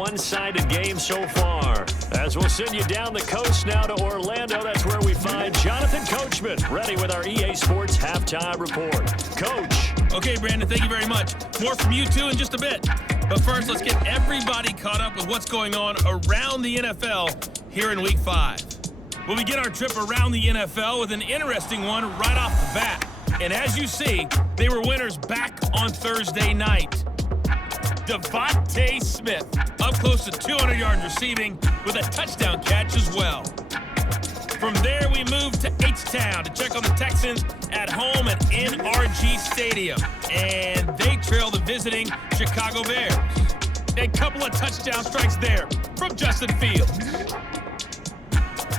one-sided game so far. As we'll send you down the coast now to Orlando, that's where we find Jonathan Coachman, ready with our EA Sports Halftime Report. Coach. Okay, Brandon, thank you very much. More from you, too, in just a bit. But first, let's get everybody caught up with what's going on around the NFL here in Week 5. We'll begin our trip around the NFL with an interesting one right off the bat. And as you see, they were winners back on Thursday night. Devontae Smith up close to 200 yards receiving with a touchdown catch as well. From there, we move to H-Town to check on the Texans at home at NRG Stadium. And they trail the visiting Chicago Bears. A couple of touchdown strikes there from Justin Fields.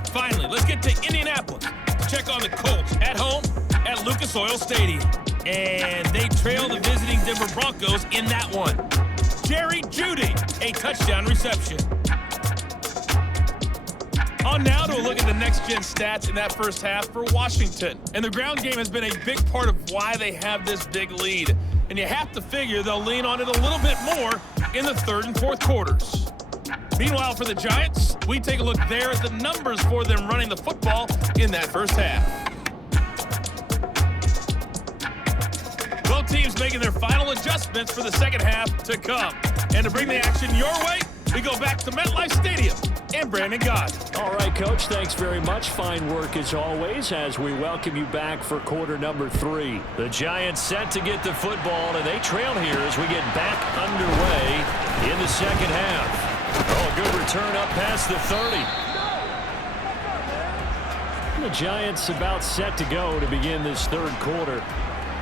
Finally, let's get to Indianapolis to check on the Colts at home at Lucas Oil Stadium. And they trail the visiting Denver Broncos in that one. Jerry Jeudy, a touchdown reception. On now to a look at the next-gen stats in that first half for Washington. And the ground game has been a big part of why they have this big lead. And you have to figure they'll lean on it a little bit more in the third and fourth quarters. Meanwhile, for the Giants, we take a look there at the numbers for them running the football in that first half. Both teams making their final adjustments for the second half to come. And to bring the action your way, we go back to MetLife Stadium and Brandon Gott. All right, Coach, thanks very much. Fine work as always as we welcome you back for quarter number 3. The Giants set to get the football, and they trail here as we get back underway in the second half. Oh, good return up past the 30. The Giants about set to go to begin this third quarter.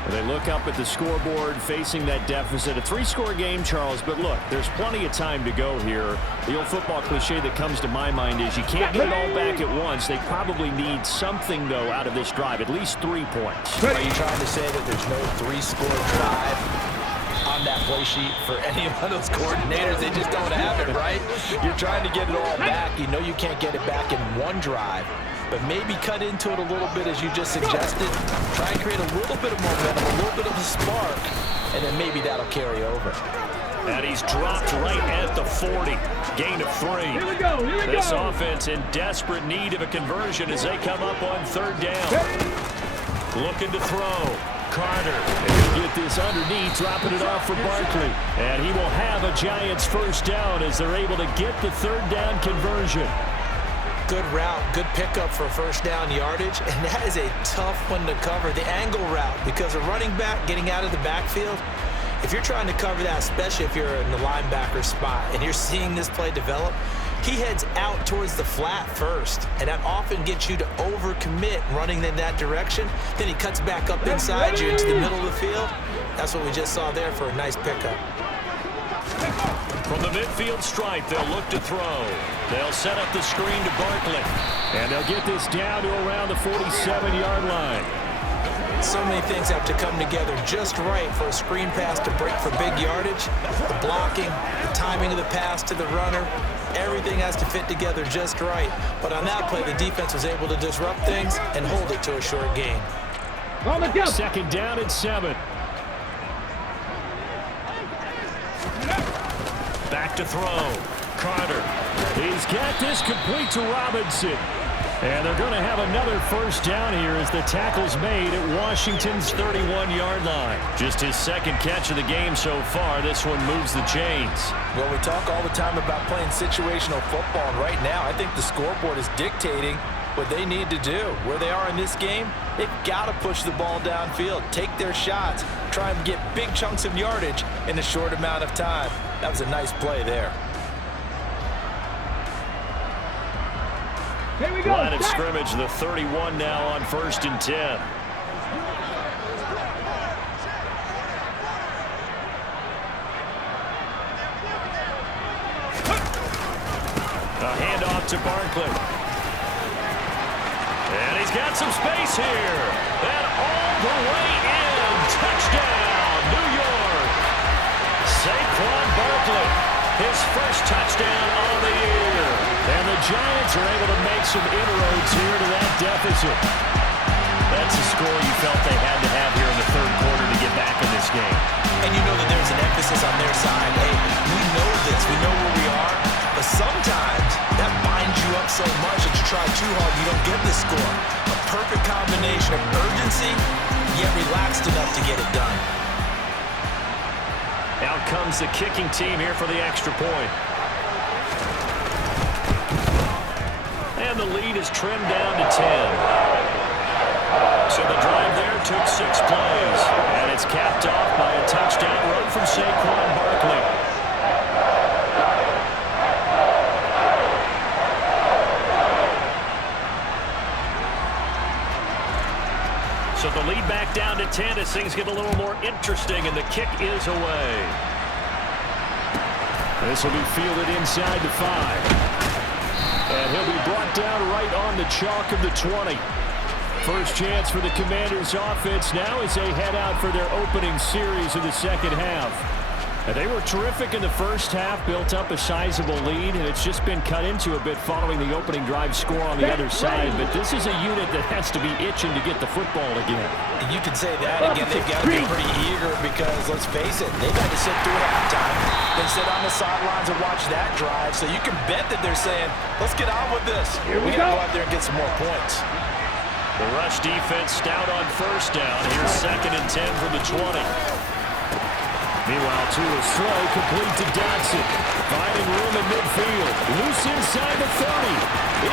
They look up at the scoreboard facing that deficit. A 3-score game, Charles, but look, there's plenty of time to go here. The old football cliche that comes to my mind is you can't get it all back at once. They probably need something, though, out of this drive, at least 3 points. Are you trying to say that there's no 3-score drive on that play sheet for any of those coordinators? They just don't have it, right? You're trying to get it all back. You know you can't get it back in one drive. But maybe cut into it a little bit as you just suggested. Try and create a little bit of momentum, a little bit of a spark, and then maybe that'll carry over. And he's dropped right at the 40. Gain of 3. Here we go. This offense in desperate need of a conversion as they come up on third down. Looking to throw. Carter. And he'll get this underneath, dropping it off for Barkley. And he will have a Giants first down as they're able to get the third down conversion. Good route, good pickup for first down yardage, and that is a tough one to cover, the angle route, because a running back getting out of the backfield, if you're trying to cover that, especially if you're in the linebacker spot and you're seeing this play develop, he heads out towards the flat first, and that often gets you to overcommit running in that direction. Then he cuts back up inside you into the middle of the field. That's what we just saw there for a nice pickup. From the midfield stripe, they'll look to throw. They'll set up the screen to Barkley. And they'll get this down to around the 47-yard line. So many things have to come together just right for a screen pass to break for big yardage. The blocking, the timing of the pass to the runner, everything has to fit together just right. But on that play, the defense was able to disrupt things and hold it to a short gain. Second down and 7. Back to throw. Carter. He's got this complete to Robinson. And they're going to have another first down here as the tackle's made at Washington's 31-yard line. Just his second catch of the game so far. This one moves the chains. Well, we talk all the time about playing situational football, and right now I think the scoreboard is dictating what they need to do. Where they are in this game, they've got to push the ball downfield, take their shots, try and get big chunks of yardage in a short amount of time. That was a nice play there. Here we go. Line of scrimmage, the 31 now on 1st and 10. A handoff to Barkley. And he's got some space here. And all the way in. Touchdown, New York. Saquon Barkley, his first touchdown of the year. And the Giants are able to make some inroads here to that deficit. That's a score you felt they had to have here in the third quarter to get back in this game. And you know that there's an emphasis on their side. Hey, we know this. We know where we are. so much that you try too hard, you don't get the score. A perfect combination of urgency, yet relaxed enough to get it done. Out comes the kicking team here for the extra point. And the lead is trimmed down to 10. So the drive there took 6 plays. And it's capped off by a touchdown run from Saquon Barkley. So the lead back down to 10 as things get a little more interesting, and the kick is away. This will be fielded inside the 5. And he'll be brought down right on the chalk of the 20. First chance for the Commanders' offense now as they head out for their opening series of the second half. And they were terrific in the first half, built up a sizable lead, and it's just been cut into a bit following the opening drive score on the other side. But this is a unit that has to be itching to get the football again. And you can say that again. They've got to be pretty eager because, let's face it, they've had to sit through halftime, then sit on the sidelines and watch that drive. So you can bet that they're saying, let's get on with this. We got to go out there and get some more points. The rush defense stout on first down. Here's 2nd and 10 from the 20. Meanwhile, Tua's throw complete to Dotson. Finding room in midfield. Loose inside the 30.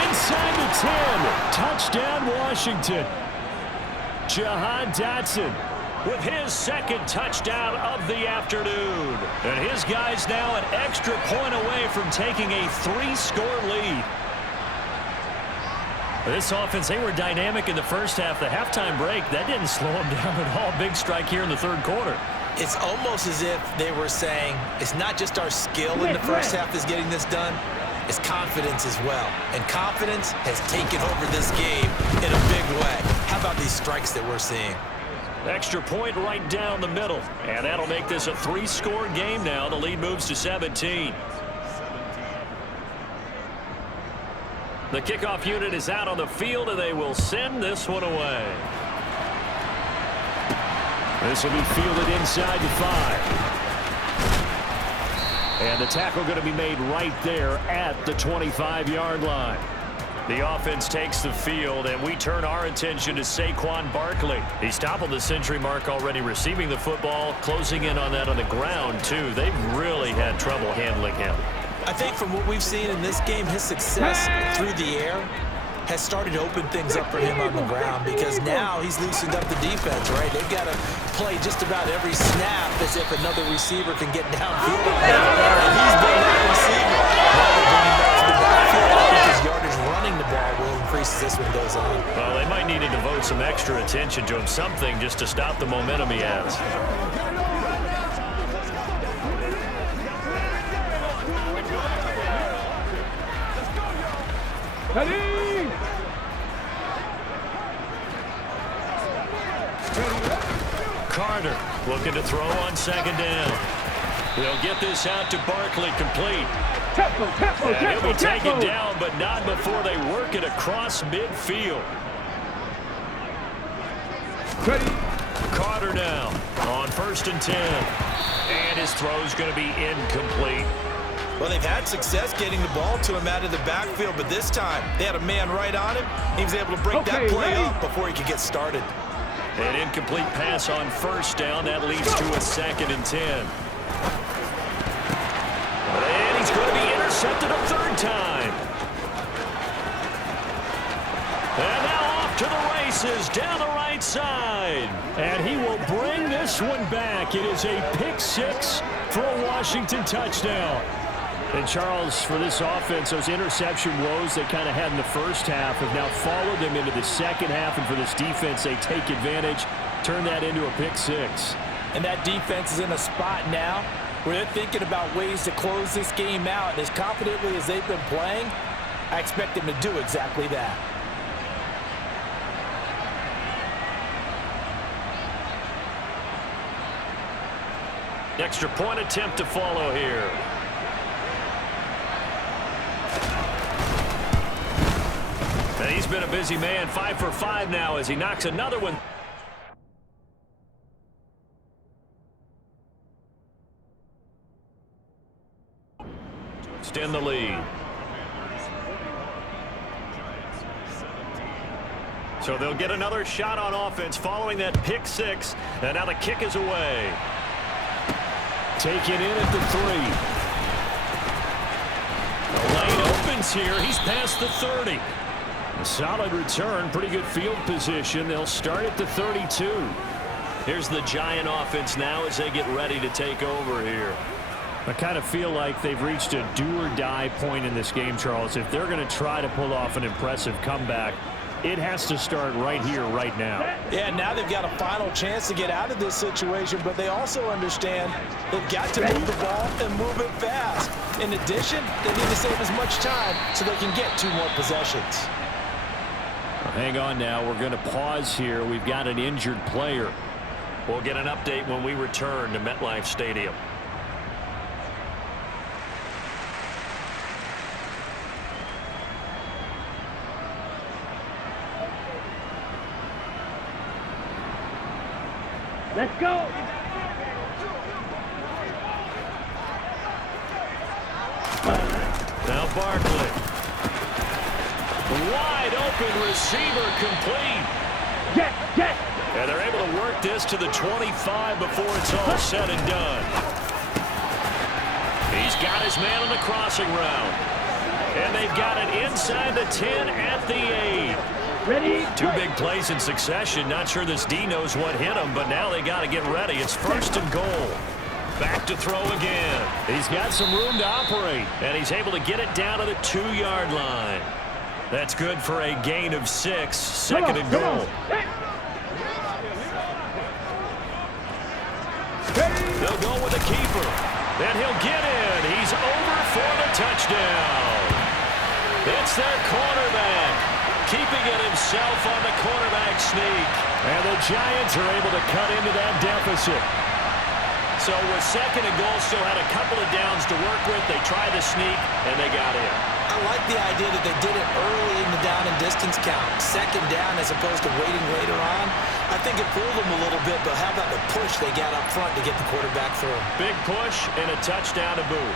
Inside the 10. Touchdown, Washington. Jahan Dotson with his 2nd touchdown of the afternoon. And his guys now an extra point away from taking a 3-score lead. This offense, they were dynamic in the first half. The halftime break, that didn't slow them down at all. Big strike here in the third quarter. It's almost as if they were saying, it's not just our skill in the first half that's getting this done, it's confidence as well. And confidence has taken over this game in a big way. How about these strikes that we're seeing? Extra point right down the middle. And that'll make this a 3-score game now. The lead moves to 17. The kickoff unit is out on the field, and they will send this one away. This will be fielded inside the 5. And the tackle going to be made right there at the 25-yard line. The offense takes the field, and we turn our attention to Saquon Barkley. He's toppled the century mark already receiving the football, closing in on that on the ground, too. They've really had trouble handling him. I think from what we've seen in this game, his success through the air has started to open things up for him on the ground because now he's loosened up the defense, right? They've got to play just about every snap as if another receiver can get downfield. And he's been that receiver. Now they're bringing back to the backfield. I think his yardage running the ball will increase as this one goes on. Well, they might need to devote some extra attention to him, something just to stop the momentum he has. Carter looking to throw on 2nd down. They'll get this out to Barkley, complete. And he'll be taken down, but not before they work it across midfield. Carter now on 1st and 10. And his throw's going to be incomplete. Well, they've had success getting the ball to him out of the backfield, but this time they had a man right on him. He was able to break that play up before he could get started. An incomplete pass on 1st down. That leads to a 2nd and 10. And he's going to be intercepted a 3rd time. And now off to the races down the right side. And he will bring this one back. It is a pick 6 for a Washington touchdown. And Charles, for this offense, those interception woes they kind of had in the first half have now followed them into the second half. And for this defense, they take advantage, turn that into a pick 6. And that defense is in a spot now where they're thinking about ways to close this game out. And as confidently as they've been playing, I expect them to do exactly that. Extra point attempt to follow here. And he's been a busy man, 5 for 5 now as he knocks another one. To extend the lead. So they'll get another shot on offense following that pick six. And now the kick is away. Take it in at the 3. The lane opens here. He's past the 30. A solid return. Pretty good field position. They'll start at the 32. Here's the Giant offense now as they get ready to take over here. I kind of feel like they've reached a do-or-die point in this game, Charles. If they're going to try to pull off an impressive comeback, it has to start right here, right now. Yeah, now they've got a final chance to get out of this situation, but they also understand they've got to move the ball and move it fast. In addition, they need to save as much time so they can get 2 more possessions. Hang on now. We're going to pause here. We've got an injured player. We'll get an update when we return to MetLife Stadium. Let's go. Now Barkley. Wide open receiver complete. Get. And they're able to work this to the 25 before it's all said and done. He's got his man on the crossing route. And they've got it inside the 10 at the 8. Ready? 2 big plays in succession. Not sure this D knows what hit him, but now they got to get ready. It's 1st and goal. Back to throw again. He's got some room to operate, and he's able to get it down to the 2-yard line. That's good for a gain of 6. 2nd and goal. They'll go with the keeper. And he'll get in. He's over for the touchdown. It's their cornerback. Keeping it himself on the quarterback sneak. And the Giants are able to cut into that deficit. So with 2nd and goal, still had a couple of downs to work with. They tried to sneak, and they got in. I like the idea that they did it early in the down and distance count. 2nd down as opposed to waiting later on. I think it fooled them a little bit, but how about the push they got up front to get the quarterback through? Big push and a touchdown to boot.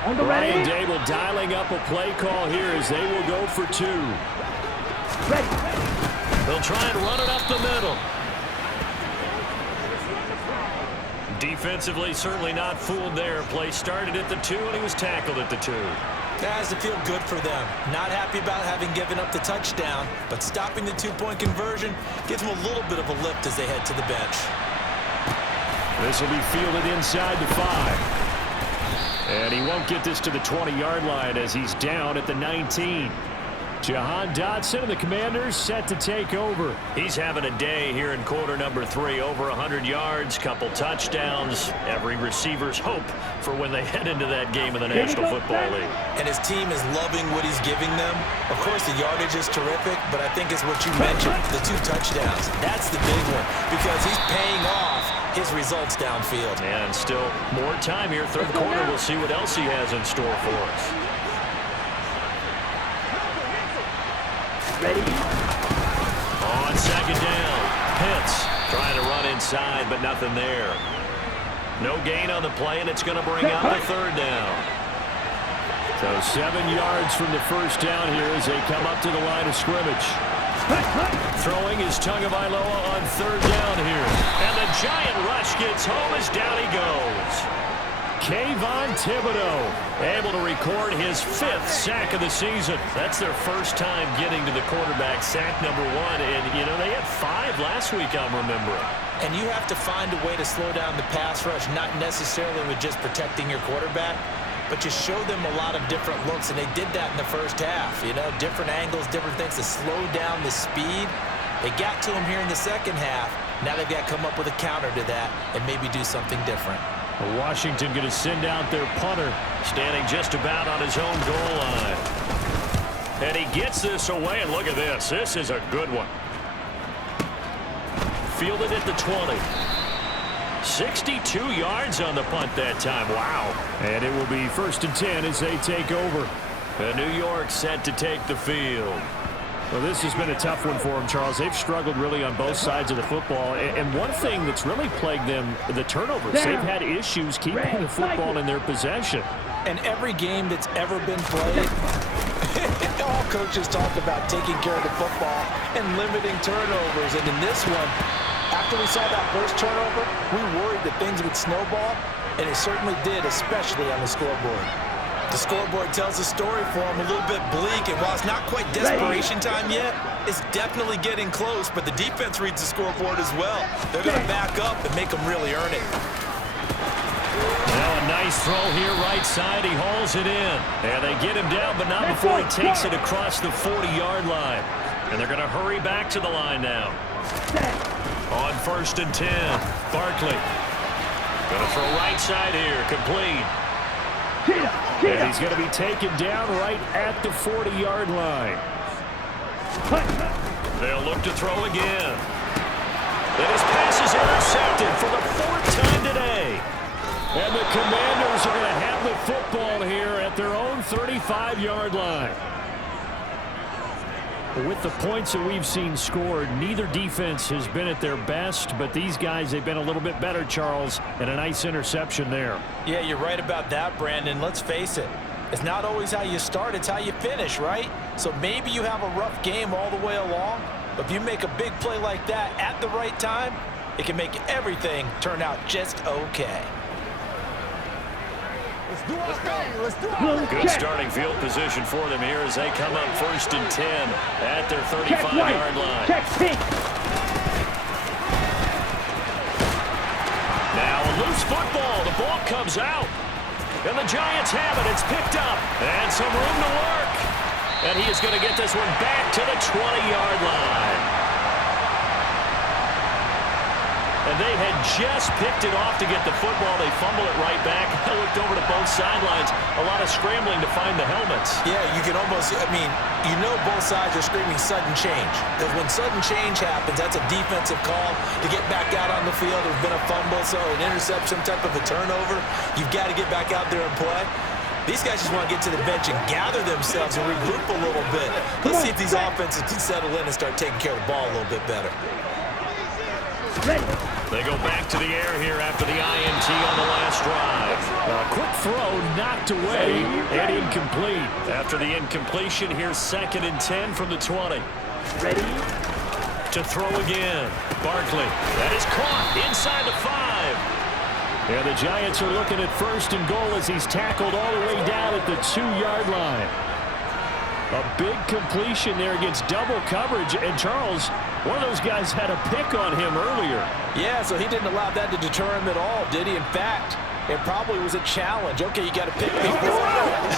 Ryan Dable dialing up a play call here as they will go for 2. Ready. They'll try and run it up the middle. Defensively, certainly not fooled there. Play started at the 2, and he was tackled at the 2. That has to feel good for them. Not happy about having given up the touchdown, but stopping the 2-point conversion gives them a little bit of a lift as they head to the bench. This will be fielded inside the 5. And he won't get this to the 20-yard line as he's down at the 19. Jahan Dotson and the Commanders set to take over. He's having a day here in quarter number 3. Over 100 yards, couple touchdowns. Every receiver's hope for when they head into that game in the National Football League. And his team is loving what he's giving them. Of course, the yardage is terrific, but I think it's what you mentioned, the 2 touchdowns. That's the big one because he's paying off his results downfield. And still more time here. 3rd quarter, we'll see what else he has in store for us. Ready? On 2nd down, Pitts trying to run inside, but nothing there. No gain on the play, and it's going to bring out the 3rd down. So 7 yards from the 1st down here as they come up to the line of scrimmage. Throwing is Tagovailoa on 3rd down here. And the Giant rush gets home as down he goes. Kayvon Thibodeau able to record his 5th sack of the season. That's their first time getting to the quarterback, sack number 1. And, you know, they had 5 last week, I'm remembering. And you have to find a way to slow down the pass rush, not necessarily with just protecting your quarterback, but you show them a lot of different looks, and they did that in the first half. You know, different angles, different things to slow down the speed. They got to him here in the 2nd half. Now they've got to come up with a counter to that and maybe do something different. Washington going to send out their punter, standing just about on his own goal line. And he gets this away, and look at this. This is a good one. Fielded at the 20. 62 yards on the punt that time. Wow. And it will be 1st and 10 as they take over. And New York set to take the field. Well, this has been a tough one for them, Charles. They've struggled really on both sides of the football. And one thing that's really plagued them, the turnovers. They've had issues keeping the football in their possession. And every game that's ever been played, all coaches talk about taking care of the football and limiting turnovers. And in this one, after we saw that first turnover, we worried that things would snowball, and it certainly did, especially on the scoreboard. The scoreboard tells a story for them, a little bit bleak, and while it's not quite desperation time yet, it's definitely getting close, but the defense reads the scoreboard as well. They're going to back up and make them really earn it. Now a nice throw here right side. He hauls it in. And they get him down, but not before he takes it across the 40-yard line. And they're going to hurry back to the line now. On 1st and 10, Barkley. Going to throw right side here, complete. And he's going to be taken down right at the 40-yard line. They'll look to throw again. And his pass is intercepted for the 4th time today. And the Commanders are going to have the football here at their own 35-yard line. With the points that we've seen scored, neither defense has been at their best, but these guys, they've been a little bit better, Charles, and a nice interception there. Yeah, you're right about that, Brandon. Let's face it. It's not always how you start, it's how you finish, right? So maybe you have a rough game all the way along, but if you make a big play like that at the right time, it can make everything turn out just okay. Good starting field position for them here as they come up 1st and 10 at their 35-yard line. Now a loose football. The ball comes out. And the Giants have it. It's picked up. And some room to work. And he is going to get this one back to the 20-yard line. And they had just picked it off to get the football. They fumble it right back. I looked over to both sidelines. A lot of scrambling to find the helmets. Yeah, you can almost, you know both sides are screaming sudden change. Because when sudden change happens, that's a defensive call to get back out on the field. There's been a fumble, so an interception, type of a turnover. You've got to get back out there and play. These guys just want to get to the bench and gather themselves and regroup a little bit. Let's see if these offenses can settle in and start taking care of the ball a little bit better. They go back to the air here after the INT on the last drive. A quick throw knocked away and incomplete. After the incompletion, here's 2nd and 10 from the 20. Ready? To throw again. Barkley. That is caught inside the 5. And the Giants are looking at 1st and goal as he's tackled all the way down at the 2-yard line. A big completion there against double coverage. And Charles, one of those guys had a pick on him earlier. Yeah, so he didn't allow that to deter him at all, did he? In fact, it probably was a challenge. Okay, you got to pick me before.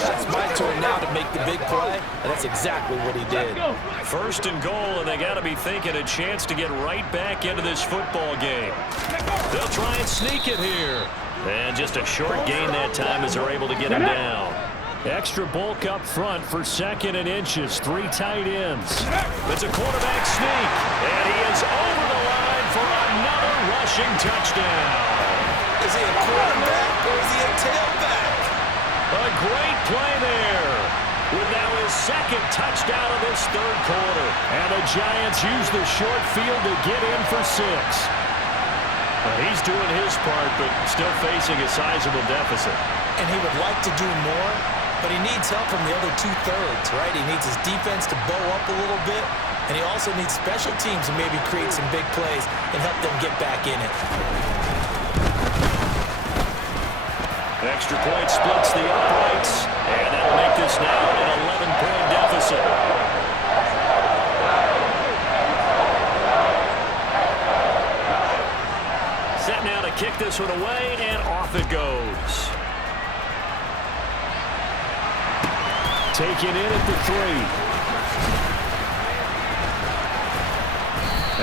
That's my turn now to make the big play, and that's exactly what he did. 1st and goal, and they got to be thinking a chance to get right back into this football game. They'll try and sneak it here. And just a short gain that time as they're able to get him down. Extra bulk up front for 2nd and inches. 3 tight ends. It's a quarterback sneak. And he is over the line for another rushing touchdown. Is he a quarterback or is he a tailback? A great play there. With now his 2nd touchdown of this 3rd quarter. And the Giants use the short field to get in for 6. He's doing his part, but still facing a sizable deficit. And he would like to do more, but he needs help from the other 2/3, right? He needs his defense to bow up a little bit, and he also needs special teams to maybe create some big plays and help them get back in it. Extra point splits the uprights, and that'll make this now an 11-point deficit. Set now to kick this one away, and off it goes. Taken in at the 3.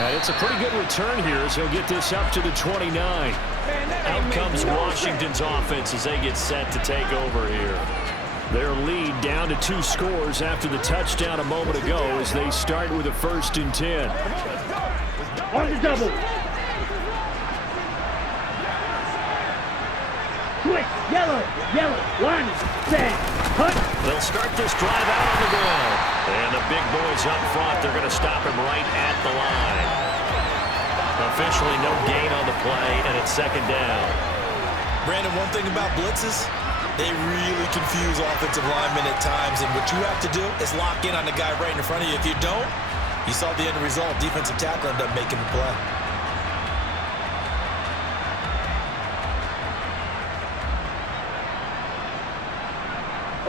And it's a pretty good return here as he'll get this up to the 29. Out comes Washington's offense as they get set to take over here. Their lead down to 2 scores after the touchdown a moment ago as they start with a 1st and 10. On the double. Quick, yellow, line, set. They'll start this drive out on the ground. And the big boys up front, they're going to stop him right at the line. Officially no gain on the play, and it's second down. Brandon, one thing about blitzes, they really confuse offensive linemen at times, and what you have to do is lock in on the guy right in front of you. If you don't, you saw the end result. Defensive tackle ended up making the play.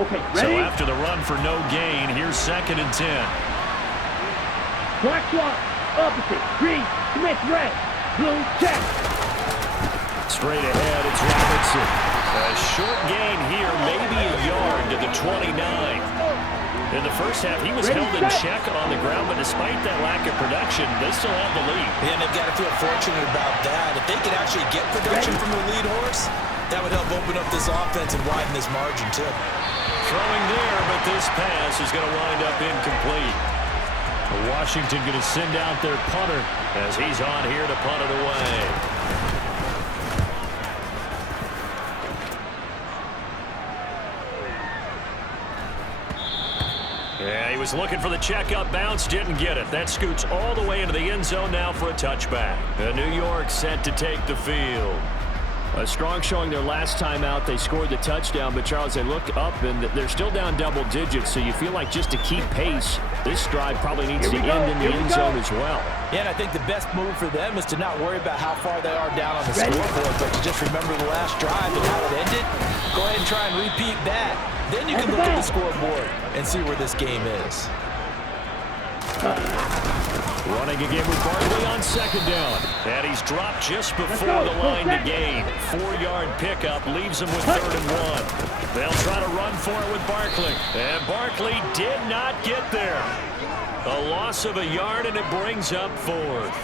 Okay, ready? So after the run for no gain, here's 2nd and 10. Black swap, opposite, green, Smith red, blue check. Straight ahead, it's Robinson. A short gain here, maybe a yard to the 29. In the first half, he was held in check on the ground, but despite that lack of production, they still have the lead. Yeah, and they've got to feel fortunate about that. If they could actually get production from the lead horse, that would help open up this offense and widen this margin, too. Throwing there, but this pass is going to wind up incomplete. Washington going to send out their punter as he's on here to punt it away. Yeah, he was looking for the checkup bounce, didn't get it. That scoots all the way into the end zone now for a touchback. And New York set to take the field. A strong showing their last time out. They scored the touchdown, but Charles, they look up and they're still down double digits, so you feel like just to keep pace, this drive probably needs to end in the end zone as well. Yeah, and I think the best move for them is to not worry about how far they are down on the scoreboard, but to just remember the last drive and how it ended. Go ahead and try and repeat that. Then you can look at the scoreboard and see where this game is. Running again with Barkley on 2nd down. And he's dropped just before the line to gain. 4-yard pickup leaves him with 3rd and 1. They'll try to run for it with Barkley. And Barkley did not get there. A loss of a yard, and it brings up 4th.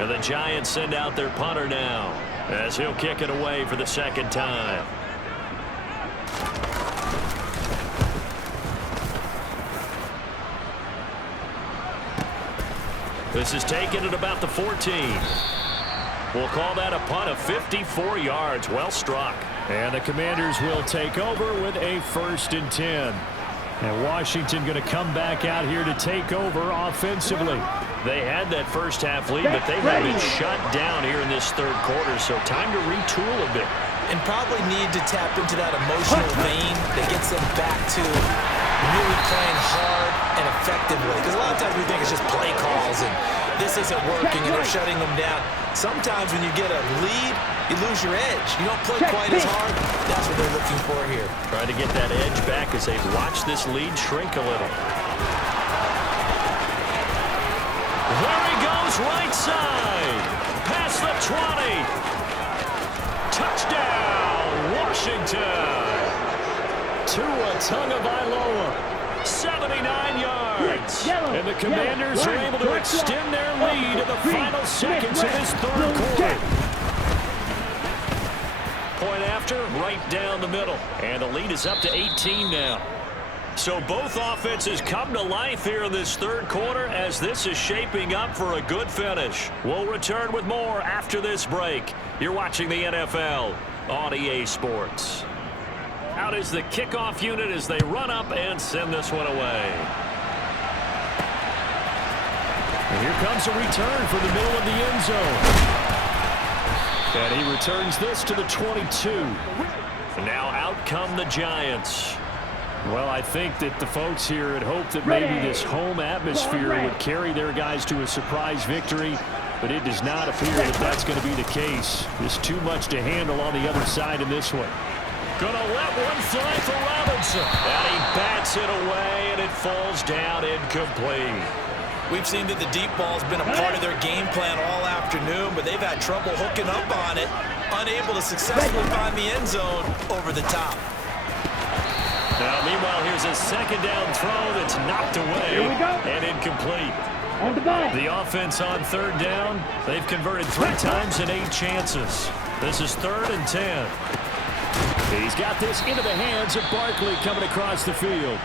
And the Giants send out their punter now as he'll kick it away for the 2nd time. This is taken at about the 14. We'll call that a punt of 54 yards. Well struck. And the Commanders will take over with a 1st and 10. And Washington going to come back out here to take over offensively. They had that first half lead, but they have been shut down here in this 3rd quarter, so time to retool a bit. And probably need to tap into that emotional vein that gets them back to really playing hard and effectively. Because a lot of times we think it's just play calls and this isn't working and they're shutting them down. Sometimes when you get a lead, you lose your edge. You don't play quite as hard. That's what they're looking for here. Trying to get that edge back as they've watched this lead shrink a little. There he goes, right side. Past the 20. Touchdown, Washington. Tua Tagovailoa, 79 yards. And the Commanders are able to extend their lead in the final seconds of this 3rd quarter. Point after, right down the middle. And the lead is up to 18 now. So both offenses come to life here in this 3rd quarter as this is shaping up for a good finish. We'll return with more after this break. You're watching the NFL on EA Sports. Out is the kickoff unit as they run up and send this one away. And here comes a return for the middle of the end zone. And he returns this to the 22. Now out come the Giants. Well, I think that the folks here had hoped that maybe this home atmosphere would carry their guys to a surprise victory, but it does not appear that that's going to be the case. There's too much to handle on the other side in this one. Gonna let one fly for Robinson. And he bats it away, and it falls down incomplete. We've seen that the deep ball's been a part of their game plan all afternoon, but they've had trouble hooking up on it, unable to successfully find the end zone over the top. Now, meanwhile, here's a 2nd down throw that's knocked away and incomplete. On the ball. The offense on 3rd down, they've converted 3 times in 8 chances. This is 3rd and 10. He's got this into the hands of Barkley coming across the field.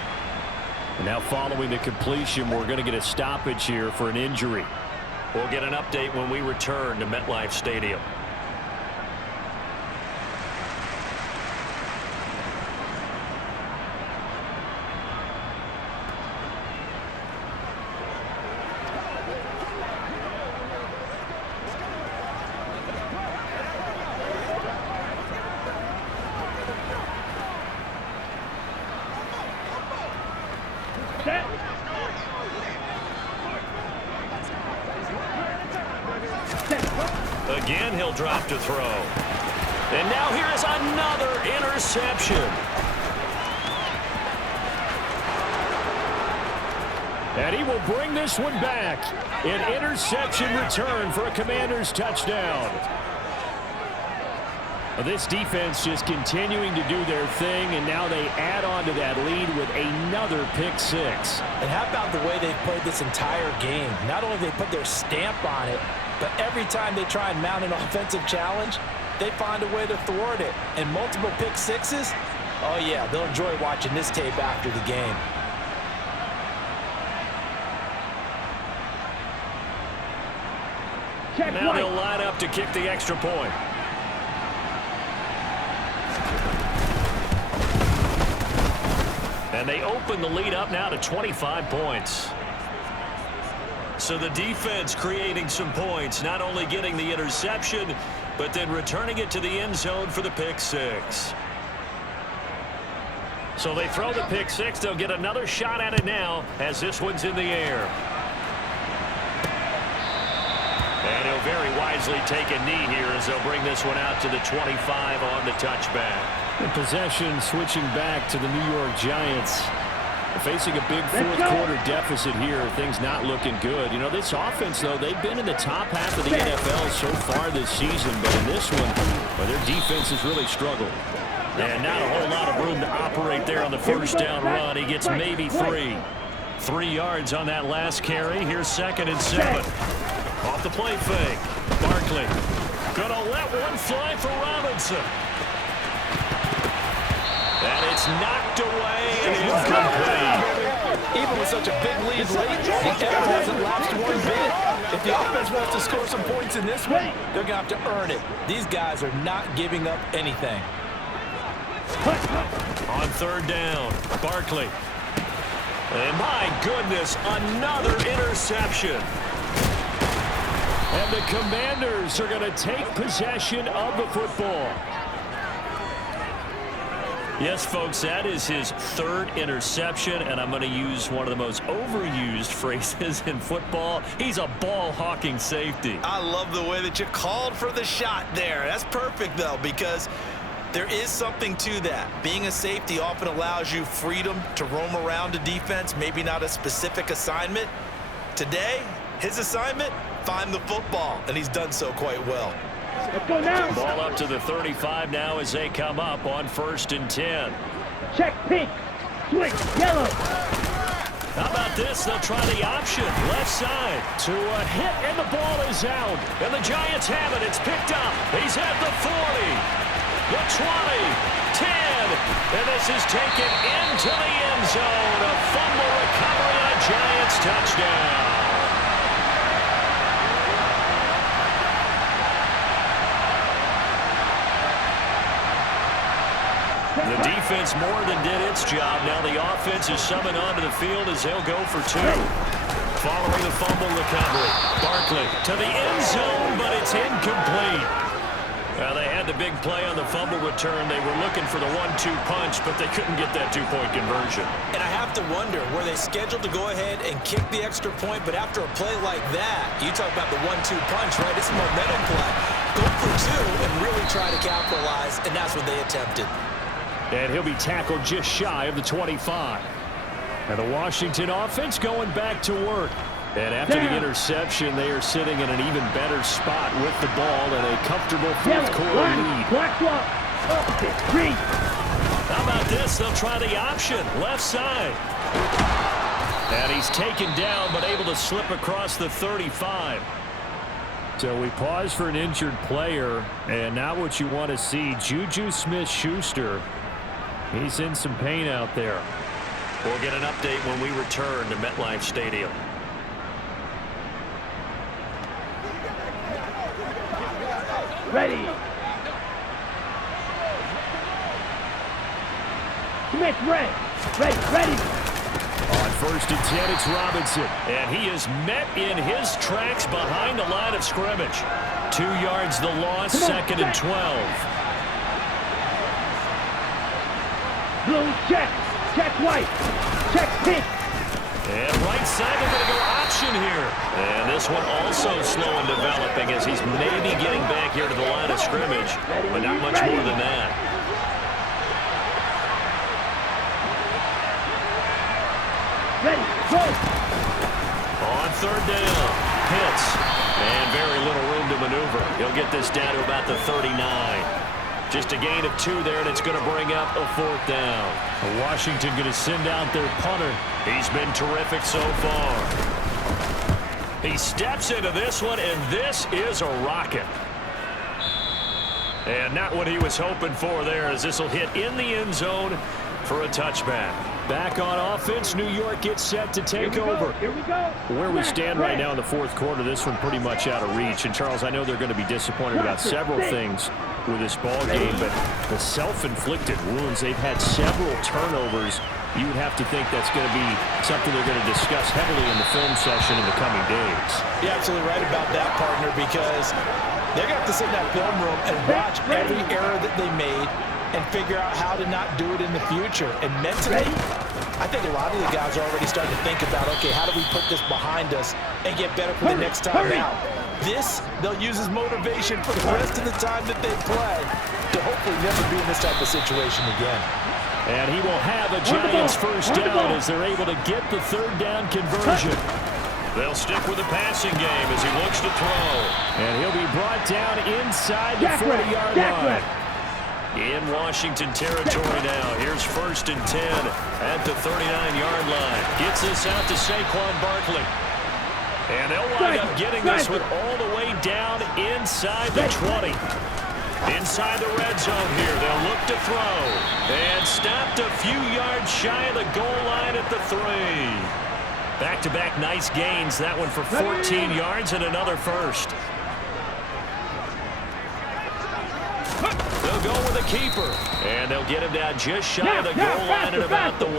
And now following the completion, we're going to get a stoppage here for an injury. We'll get an update when we return to MetLife Stadium. he'll drop to throw. And now here's another interception. And he will bring this one back. An interception return for a Commanders touchdown. Well, this defense just continuing to do their thing, and now they add on to that lead with another pick six. And how about the way they've played this entire game? Not only they put their stamp on it, but every time they try and mount an offensive challenge, they find a way to thwart it. And multiple pick sixes, oh yeah, they'll enjoy watching this tape after the game. Now they'll line up to kick the extra point. And they open the lead up now to 25 points. So the defense creating some points, not only getting the interception, but then returning it to the end zone for the pick six. So they throw the pick six. They'll get another shot at it now as this one's in the air. And he'll very wisely take a knee here as they'll bring this one out to the 25 on the touchback. The possession switching back to the New York Giants. Facing a big fourth-quarter deficit here. Things not looking good. You know, this offense, though, they've been in the top half of the NFL so far this season. But in this one, well, their defense has really struggled. And not a whole lot of room to operate there on the first down run. He gets maybe 3. 3 yards on that last carry. Here's 2nd and 7. Off the play fake. Barkley gonna let one fly for Robinson. And it's knocked away and incomplete. Even with such a big lead late, the effort hasn't lapsed one bit. If the offense wants to score some points in this one, they're going to have to earn it. These guys are not giving up anything. On 3rd down, Barkley. And my goodness, another interception. And the Commanders are going to take possession of the football. Yes, folks, that is his 3rd interception, and I'm going to use one of the most overused phrases in football. He's a ball-hawking safety. I love the way that you called for the shot there. That's perfect, though, because there is something to that. Being a safety often allows you freedom to roam around a defense, maybe not a specific assignment. Today, his assignment, find the football, and he's done so quite well. Let's go now. Ball up to the 35 now as they come up on 1st and 10. Check pink. Switch yellow. How about this? They'll try the option. Left side. To a hit, and the ball is out. And the Giants have it. It's picked up. He's at the 40. The 20. 10. And this is taken into the end zone. A fumble recovery and a Giants touchdown. The defense more than did its job. Now the offense is summoned onto the field as they'll go for 2. Following the fumble recovery. Barkley to the end zone, but it's incomplete. Well, they had the big play on the fumble return. They were looking for the 1-2 punch, but they couldn't get that 2-point conversion. And I have to wonder, were they scheduled to go ahead and kick the extra point, but after a play like that, you talk about the 1-2 punch, right? It's a momentum play. Go for 2 and really try to capitalize, and that's what they attempted. And he'll be tackled just shy of the 25. And the Washington offense going back to work. And after the interception, they are sitting in an even better spot with the ball and a comfortable fourth-quarter lead. Black block. Up, green. How about this? They'll try the option. Left side. And he's taken down, but able to slip across the 35. So we pause for an injured player, and now what you want to see, Juju Smith-Schuster. He's in some pain out there. We'll get an update when we return to MetLife Stadium. Ready. Smith, ready. On 1st and 10, it's Robinson. And he is met in his tracks behind the line of scrimmage. 2 yards the loss, 2nd and 12. Blue check white, check pink. And right side, they're going to go option possession here. And this one also slow in developing as he's maybe getting back here to the line of scrimmage, but not much more than that. Ready, go. On third down, hits, and very little room to maneuver. He'll get this down to about the 39. Just a gain of 2 there, and it's going to bring up a 4th down. Washington going to send out their punter. He's been terrific so far. He steps into this one, and this is a rocket. And not what he was hoping for there, as this will hit in the end zone for a touchback. Back on offense, New York gets set to take over. Here we go. Where we stand right now in the 4th quarter, this one pretty much out of reach. And, Charles, I know they're going to be disappointed about several things with this ball game, but the self-inflicted wounds, they've had several turnovers. You would have to think that's going to be something they're going to discuss heavily in the film session in the coming days. You're absolutely right about that, partner, because they're going to have to sit in that film room and watch every error that they made and figure out how to not do it in the future. And mentally, I think a lot of the guys are already starting to think about, okay, how do we put this behind us and get better for the next time out? This, they'll use as motivation for the rest of the time that they play to hopefully never be in this type of situation again. And he will have a Giants first down as they're able to get the 3rd down conversion. They'll stick with the passing game as he looks to throw. And he'll be brought down inside the 40-yard line. In Washington territory now. Here's 1st and 10 at the 39-yard line. Gets this out to Saquon Barkley. And they'll wind up getting this one all the way down inside the 20. Inside the red zone here. They'll look to throw. And stopped a few yards shy of the goal line at the 3. Back-to-back nice gains. That one for 14 yards and another first. They'll go with a keeper. And they'll get him down just shy of the goal line at about the 1.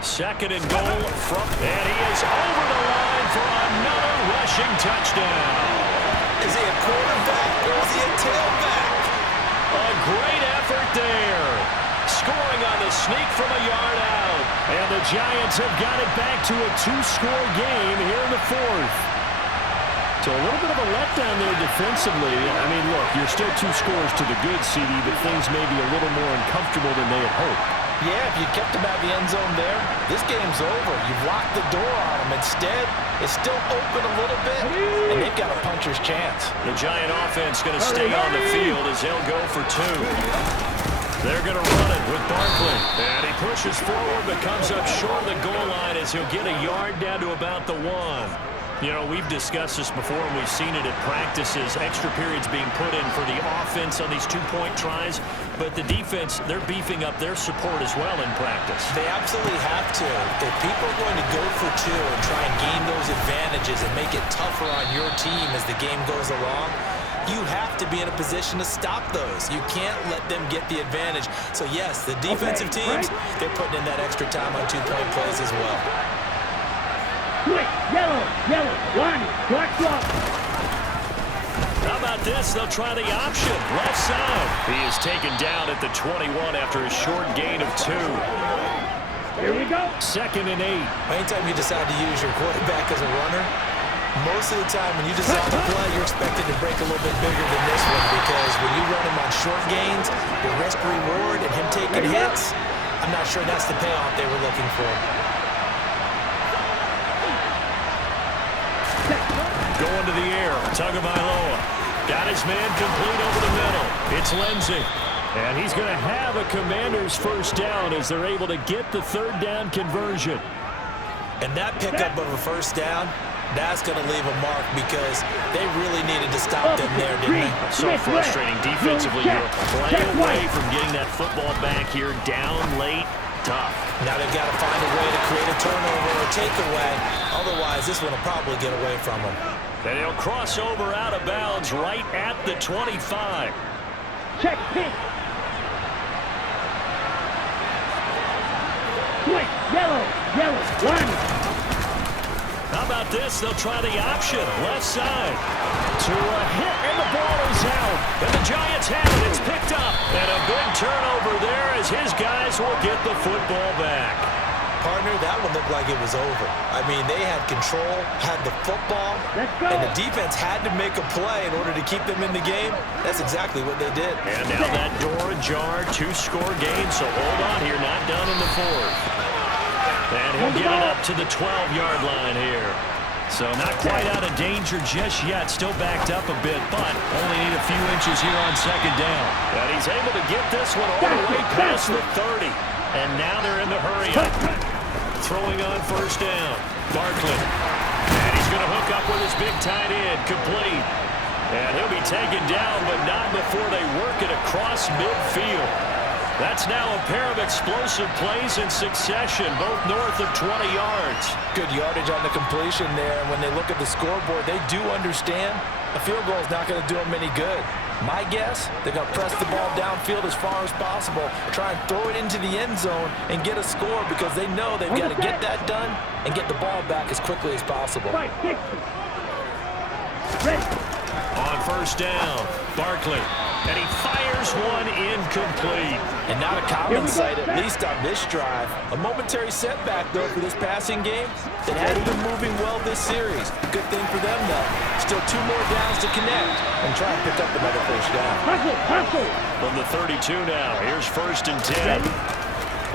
2nd and goal from, and he is over the line for another rushing touchdown. Is he a quarterback or is he a tailback? A great effort there. Scoring on the sneak from a yard out. And the Giants have got it back to a 2-score game here in the 4th. So a little bit of a letdown there defensively. I mean, look, you're still 2 scores to the good, CD, but things may be a little more uncomfortable than they had hoped. Yeah, if you kept them out of the end zone there, this game's over. You've locked the door on them. Instead, it's still open a little bit, and they've got a puncher's chance. The Giant offense going to stay on the field as they'll go for 2. They're going to run it with Barkley. And he pushes forward but comes up short of the goal line as he'll get a yard down to about the 1. You know, we've discussed this before, and we've seen it at practices. Extra periods being put in for the offense on these 2-point tries. But the defense, they're beefing up their support as well in practice. They absolutely have to. If people are going to go for 2 and try and gain those advantages and make it tougher on your team as the game goes along, you have to be in a position to stop those. You can't let them get the advantage. So, yes, the defensive teams, they're putting in that extra time on 2-point plays as well. Quick, yellow, 1, black block. How about this? They'll try the option. Left side. He is taken down at the 21 after a short gain of 2. Here we go. 2nd and 8. Anytime you decide to use your quarterback as a runner, most of the time when you decide to play, you're expected to break a little bit bigger than this one, because when you run him on short gains, the risk-reward and him taking hits, I'm not sure that's the payoff they were looking for. Going to the air. Tagovailoa. Got his man complete over the middle. It's Lindsey. And he's going to have a Commanders first down as they're able to get the 3rd down conversion. And that pickup of a first down, that's going to leave a mark, because they really needed to stop them there, didn't they? So frustrating defensively. You're playing away from getting that football back here, down late. Tough. Now they've got to find a way to create a turnover or takeaway. Otherwise, this one will probably get away from them. And he'll cross over out of bounds right at the 25. Check pink. Quick, yellow, 1. How about this? They'll try the option. Left side. To a hit, and the ball is out. And the Giants have it. It's picked up. And a big turnover there as his guys will get the football back. partner, that one looked like it was over. I mean, they had control, had the football, and the defense had to make a play in order to keep them in the game. That's exactly what they did. And now that door ajar, 2-score game, so hold on here, not done in the fourth. And he'll get it up to the 12-yard line here. So not quite out of danger just yet. Still backed up a bit, but only need a few inches here on second down. And he's able to get this one all the way past the 30. And now they're in the hurry-up. Throwing on first down. Barkley. And he's going to hook up with his big tight end. Complete. And he'll be taken down, but not before they work it across midfield. That's now a pair of explosive plays in succession, both north of 20 yards. Good yardage on the completion there. And when they look at the scoreboard, they do understand a field goal is not going to do them any good. My guess, they're going to press the ball downfield as far as possible, try and throw it into the end zone and get a score because they know they've got to get that done and get the ball back as quickly as possible. On first down, Barkley. And he fires one incomplete. And not a common sight, at least on this drive. A momentary setback, though, for this passing game that hasn't been moving well this series. Good thing for them, though. Still 2 more downs to connect and try and pick up another first down. From the 32 now, here's 1st and 10.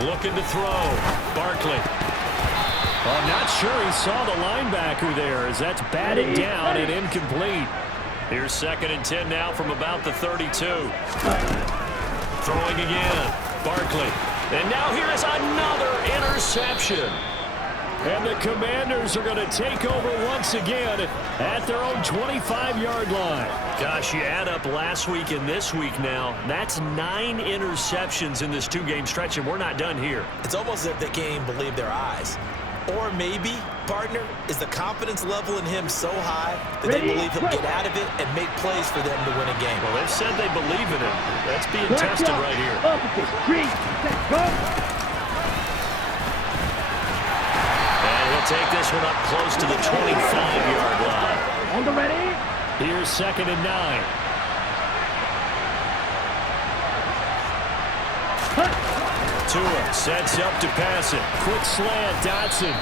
Looking to throw. Barkley. Well, I'm not sure he saw the linebacker there as that's batted down and incomplete. Here's 2nd and 10 now from about the 32. Throwing again. Barkley. And now here is another interception. And the Commanders are going to take over once again at their own 25-yard line. Gosh, you add up last week and this week now. That's 9 interceptions in this 2-game stretch, and we're not done here. It's almost as if they can't even believe their eyes. Or maybe, partner, is the confidence level in him so high that they believe he'll get out of it and make plays for them to win a game. Well, they've said they believe in him. That's being tested right here. And he'll take this one up close to the 25-yard line. On the ready. Here's 2nd and 9. Tua sets up to pass it. Quick slant, Dotson.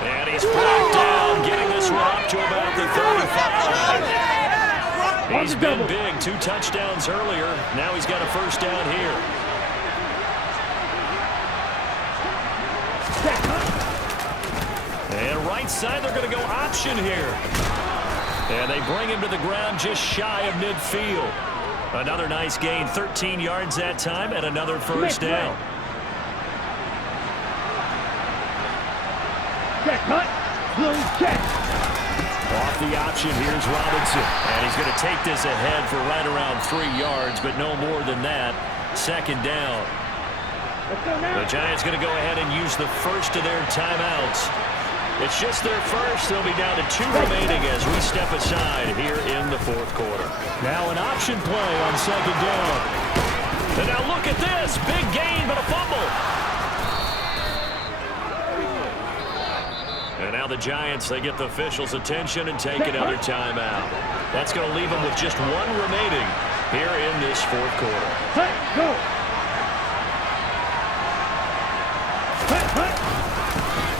And he's brought down, getting this one up to about the 35. He's been big. 2 touchdowns earlier. Now he's got a first down here. And right side, they're going to go option here. And they bring him to the ground just shy of midfield. Another nice gain, 13 yards that time, and another first down. Off the option, here's Robinson. And he's going to take this ahead for right around 3 yards, but no more than that. 2nd down. The Giants going to go ahead and use the first of their timeouts. It's just their first. They'll be down to 2 remaining as we step aside here in the 4th quarter. Now an option play on 2nd down. And now look at this. Big gain, but a fumble. And now the Giants, they get the officials' attention and take another timeout. That's going to leave them with just 1 remaining here in this 4th quarter.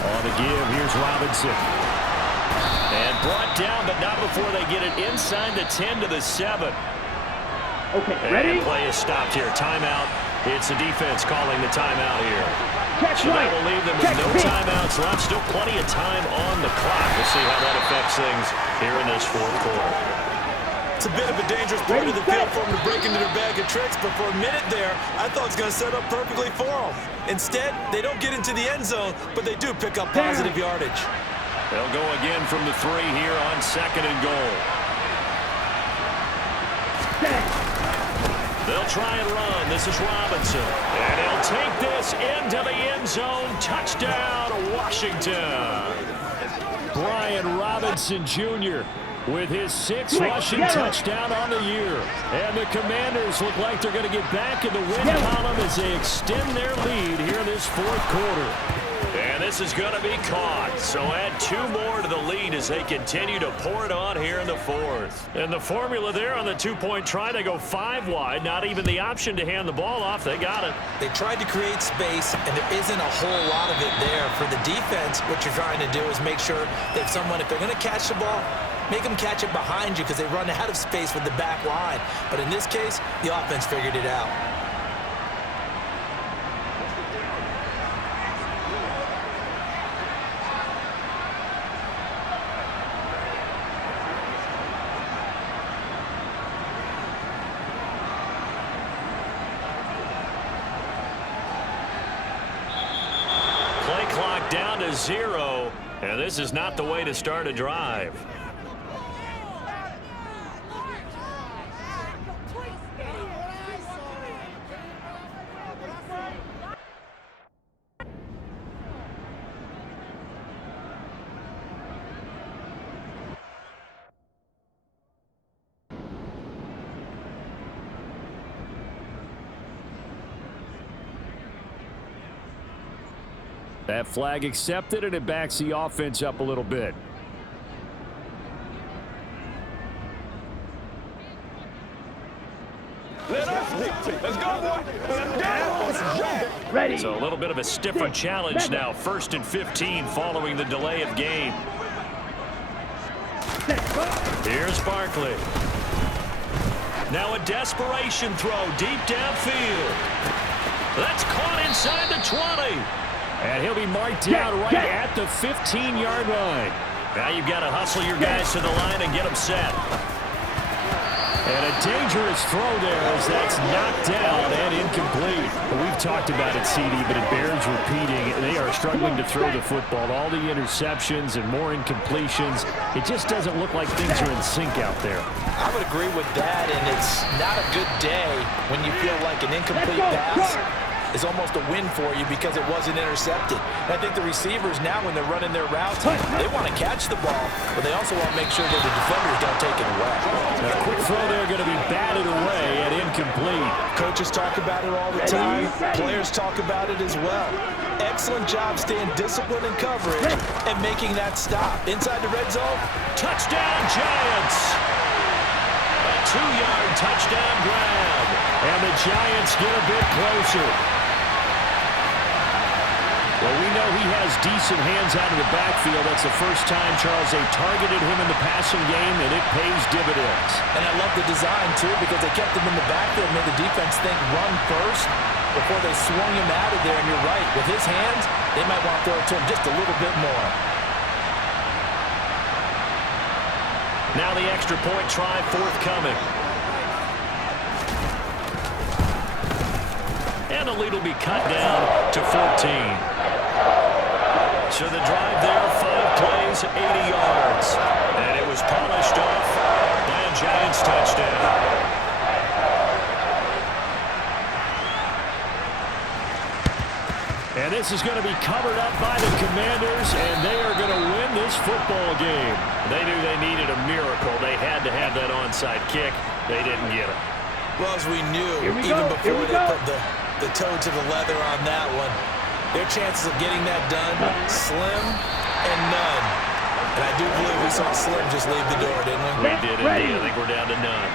On the give, here's Robinson. And brought down, but not before they get it inside the 10 to the 7. Okay, ready? And play is stopped here. Timeout. It's the defense calling the timeout here. Check So that right. will leave them with Check no pitch. timeouts left. Still plenty of time on the clock. We'll see how that affects things here in this 4th quarter. It's a bit of a dangerous part of the field for them to break into their bag of tricks, but for a minute there, I thought it was going to set up perfectly for them. Instead, they don't get into the end zone, but they do pick up positive yardage. They'll go again from the 3 here on 2nd and goal. They'll try and run. This is Robinson. And he'll take this into the end zone. Touchdown, Washington. Brian Robinson Jr. with his 6th rushing touchdown on the year. And the Commanders look like they're going to get back in the win column as they extend their lead here in this 4th quarter. And And this is going to be caught. So add 2 more to the lead as they continue to pour it on here in the 4th. And the formula there on the 2-point try, they go 5 wide. Not even the option to hand the ball off. They got it. They tried to create space, and there isn't a whole lot of it there. For the defense, what you're trying to do is make sure that if they're going to catch the ball, make them catch it behind you because they run out of space with the back line. But in this case, the offense figured it out. Down to 0, and this is not the way to start a drive. That flag accepted, and it backs the offense up a little bit. Let's go, boy. Ready. So a little bit of a stiffer challenge now. 1st and 15 following the delay of game. Here's Barkley. Now a desperation throw deep downfield. That's caught inside the 20. And he'll be marked down right at the 15-yard line. Now you've got to hustle your guys to the line and get them set. And a dangerous throw there as that's knocked down and incomplete. Well, we've talked about it, CD, but it bears repeating. They are struggling to throw the football. All the interceptions and more incompletions. It just doesn't look like things are in sync out there. I would agree with that, and it's not a good day when you feel like an incomplete pass is almost a win for you because it wasn't intercepted. And I think the receivers now, when they're running their routes, they want to catch the ball, but they also want to make sure that the defenders don't take it away. A quick throw there going to be batted away and incomplete. Coaches talk about it all the time. Players talk about it as well. Excellent job staying disciplined in coverage and making that stop. Inside the red zone, touchdown Giants! A 2-yard touchdown grab. And the Giants get a bit closer. Well, we know he has decent hands out of the backfield. That's the first time, Charles, they targeted him in the passing game, and it pays dividends. And I love the design, too, because they kept him in the backfield, made the defense think run first before they swung him out of there. And you're right, with his hands, they might want to throw it to him just a little bit more. Now the extra point try forthcoming. And the lead will be cut down to 14. So the drive there, 5 plays, 80 yards. And it was polished off by a Giants touchdown. And this is going to be covered up by the Commanders, and they are going to win this football game. They knew they needed a miracle. They had to have that onside kick. They didn't get it. Well, as we knew, even before they put the toe to the leather on that one, their chances of getting that done, slim and none. And I do believe we saw Slim just leave the door, didn't we? We did indeed. I think we're down to none.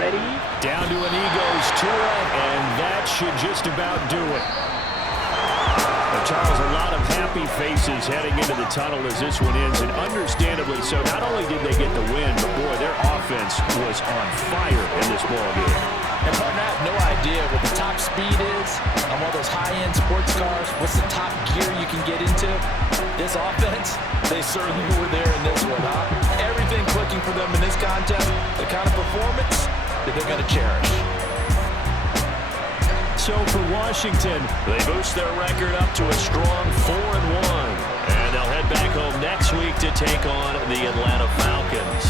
Ready? Down to an Eagles Tua, and that should just about do it. Charles, a lot of happy faces heading into the tunnel as this one ends, and understandably so. Not only did they get the win, but boy, their offense was on fire in this ballgame. And partner, I have no idea what the top speed is on one of those high-end sports cars. What's the top gear you can get into? This offense, they certainly were there in this one, huh? Everything clicking for them in this contest, the kind of performance that they're going to cherish. So for Washington, they boost their record up to a strong 4-1. And they'll head back home next week to take on the Atlanta Falcons.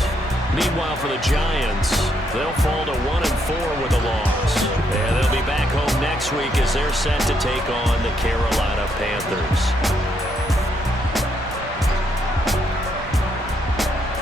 Meanwhile, for the Giants, they'll fall to 1-4 with a loss. And they'll be back home next week as they're set to take on the Carolina Panthers.